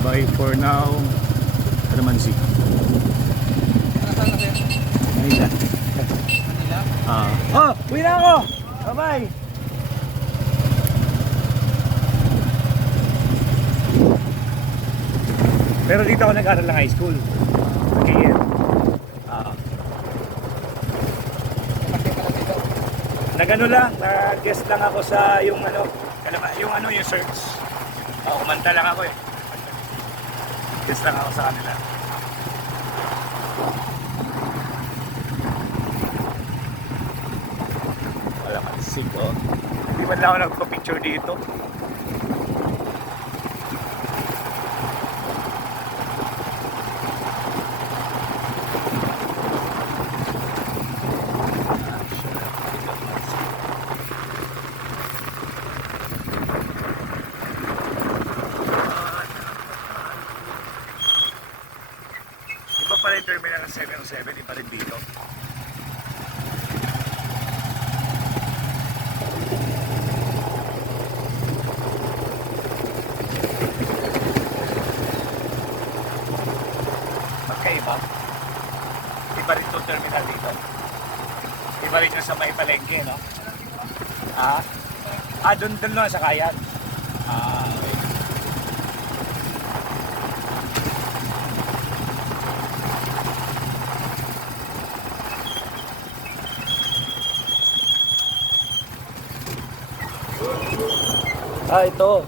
Bye for now. Kalamansi. Manila. Oh, uwi na ako. Bye-bye. Pero dito ako nag-aral ng high school. Okay. Nagano lang, nag-guest lang ako sa yung yung search. Kumanta lang ako eh. Guest lang ako sa kanila. Wala kansig oh. Hindi man lang ako nagpa-picture dito. Iba pa rin terminal ng 707, iba rin dito. Magkaiba. Iba rin itong terminal dito. Iba rin yung sa may palengke, no? Doon lang sa Kayan. Okay. Ito.